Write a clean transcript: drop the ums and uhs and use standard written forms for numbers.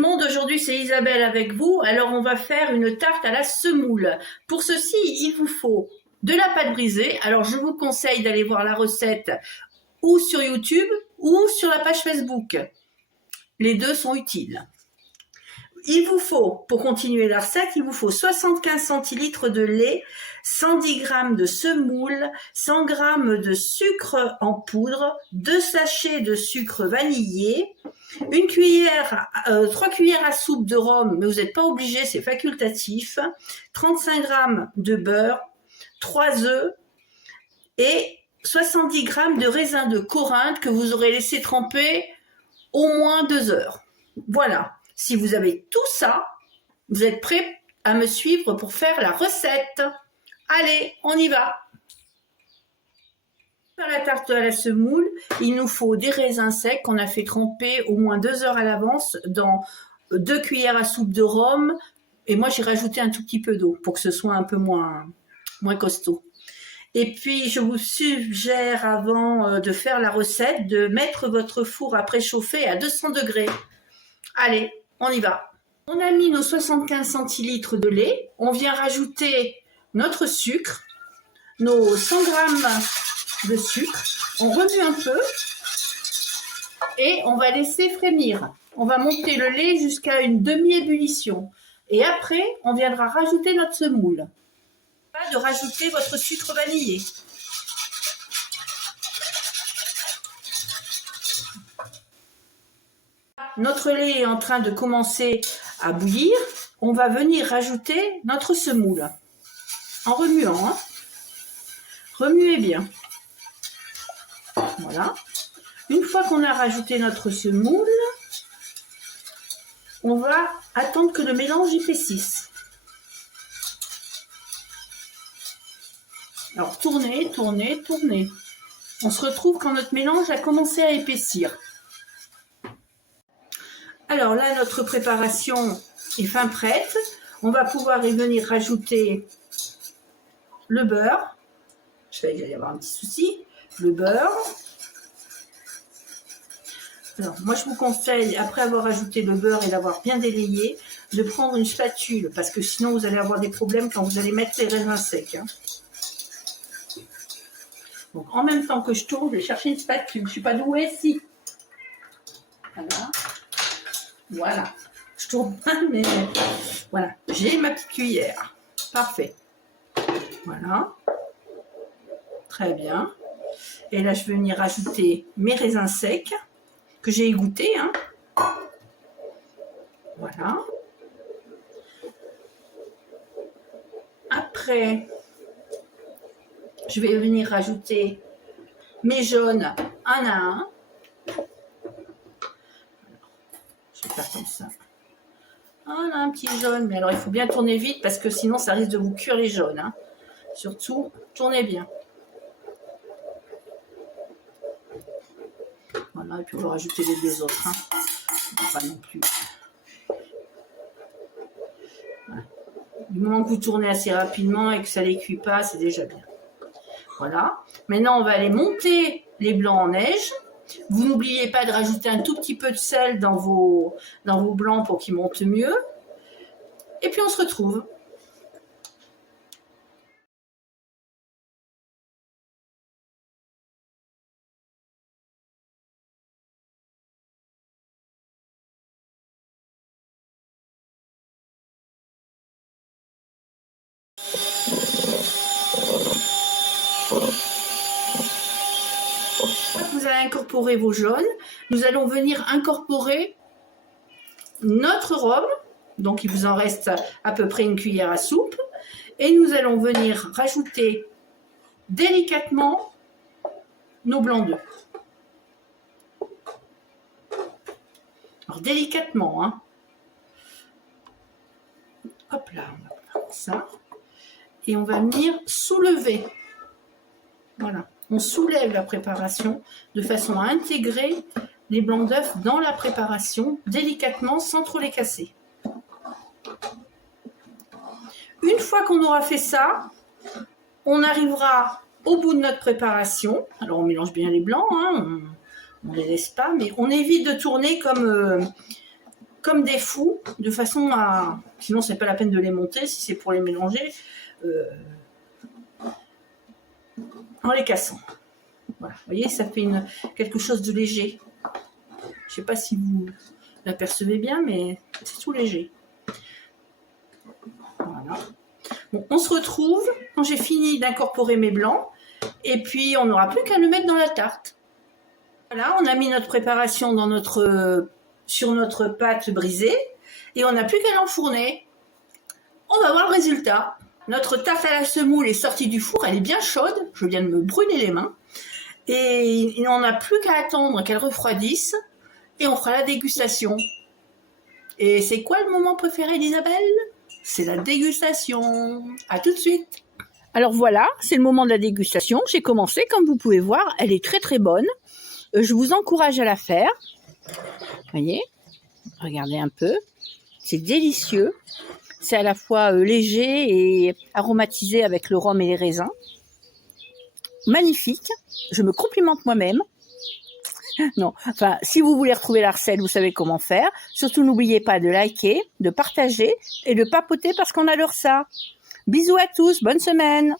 le monde, aujourd'hui c'est Isabelle avec vous. Alors on va faire une tarte à la semoule. Pour ceci, il vous faut de la pâte brisée. Alors je vous conseille d'aller voir la recette ou sur YouTube ou sur la page Facebook. Les deux sont utiles. Il vous faut, pour continuer la recette, il vous faut 75 centilitres de lait, 110 g de semoule, 100 g de sucre en poudre, 2 sachets de sucre vanillé, 3 cuillères à soupe de rhum, mais vous n'êtes pas obligé, c'est facultatif, 35 g de beurre, 3 œufs et 70 g de raisin de Corinthe que vous aurez laissé tremper au moins 2 heures. Voilà. Si vous avez tout ça, vous êtes prêts à me suivre pour faire la recette. Allez, on y va. Pour faire la tarte à la semoule, il nous faut des raisins secs qu'on a fait tremper au moins 2 heures à l'avance dans 2 cuillères à soupe de rhum. Et moi, j'ai rajouté un tout petit peu d'eau pour que ce soit un peu moins costaud. Et puis, je vous suggère, avant de faire la recette, de mettre votre four à préchauffer à 200 degrés. Allez, on y va. On a mis nos 75 centilitres de lait. On vient rajouter notre sucre, nos 100 g de sucre. On remue un peu et on va laisser frémir. On va monter le lait jusqu'à une demi-ébullition. Et après, on viendra rajouter notre semoule. Pas de rajouter votre sucre vanillé. Notre lait est en train de commencer à bouillir. On va venir rajouter notre semoule en remuant. Hein. Remuez bien. Voilà. Une fois qu'on a rajouté notre semoule, on va attendre que le mélange épaississe. Alors tournez, tournez, tournez. On se retrouve quand notre mélange a commencé à épaissir. Alors là, notre préparation est fin prête. On va pouvoir y venir rajouter le beurre. Je vais y avoir un petit souci. Le beurre. Alors, moi, je vous conseille, après avoir ajouté le beurre et l'avoir bien délayé, de prendre une spatule, parce que sinon, vous allez avoir des problèmes quand vous allez mettre les raisins secs. Hein. Donc, en même temps que je tourne, je vais chercher une spatule. Je ne suis pas douée, si. Voilà. Voilà. Je tourne pas, mais voilà. J'ai ma petite cuillère. Parfait. Voilà. Très bien. Et là, je vais venir rajouter mes raisins secs que j'ai égouttés. Hein. Voilà. Après, je vais venir rajouter mes jaunes un à un. Je vais faire comme ça. Voilà, un petit jaune. Mais alors, il faut bien tourner vite parce que sinon, ça risque de vous cuire les jaunes. Hein. Surtout, tournez bien. Voilà, et puis on va rajouter les deux autres. Hein. Pas non plus. Voilà. Du moment que vous tournez assez rapidement et que ça ne les cuit pas, c'est déjà bien. Voilà. Maintenant, on va aller monter les blancs en neige. Vous n'oubliez pas de rajouter un tout petit peu de sel dans vos blancs pour qu'ils montent mieux. Et puis, on se retrouve. Vous allez incorporer vos jaunes. Nous allons venir incorporer notre rhum. Donc, il vous en reste à peu près une cuillère à soupe. Et nous allons venir rajouter délicatement nos blancs d'œufs. Alors, délicatement. Hein. Hop là, on va faire ça. Et on va venir soulever. Voilà. On soulève la préparation de façon à intégrer les blancs d'œufs dans la préparation délicatement sans trop les casser. Une fois qu'on aura fait ça, on arrivera au bout de notre préparation. Alors on mélange bien les blancs, hein, on ne les laisse pas, mais on évite de tourner comme comme des fous, de façon à... Sinon, c'est pas la peine de les monter, si c'est pour les mélanger, en les cassant. Voilà, vous voyez, ça fait quelque chose de léger. Je sais pas si vous l'apercevez bien, mais c'est tout léger. Voilà. Bon, on se retrouve quand j'ai fini d'incorporer mes blancs, et puis on n'aura plus qu'à le mettre dans la tarte. Voilà, on a mis notre préparation sur notre pâte brisée, et on n'a plus qu'à l'enfourner. On va voir le résultat. Notre tarte à la semoule est sortie du four, elle est bien chaude, je viens de me brûler les mains, et on n'a plus qu'à attendre qu'elle refroidisse, et on fera la dégustation. Et c'est quoi le moment préféré d'Isabelle? C'est la dégustation. À tout de suite. Alors voilà, c'est le moment de la dégustation. J'ai commencé, comme vous pouvez voir, elle est très très bonne. Je vous encourage à la faire. Vous voyez, regardez un peu. C'est délicieux. C'est à la fois léger et aromatisé avec le rhum et les raisins. Magnifique. Je me complimente moi-même. Non, enfin, si vous voulez retrouver la recette, vous savez comment faire. Surtout, n'oubliez pas de liker, de partager et de papoter parce qu'on adore ça. Bisous à tous, bonne semaine.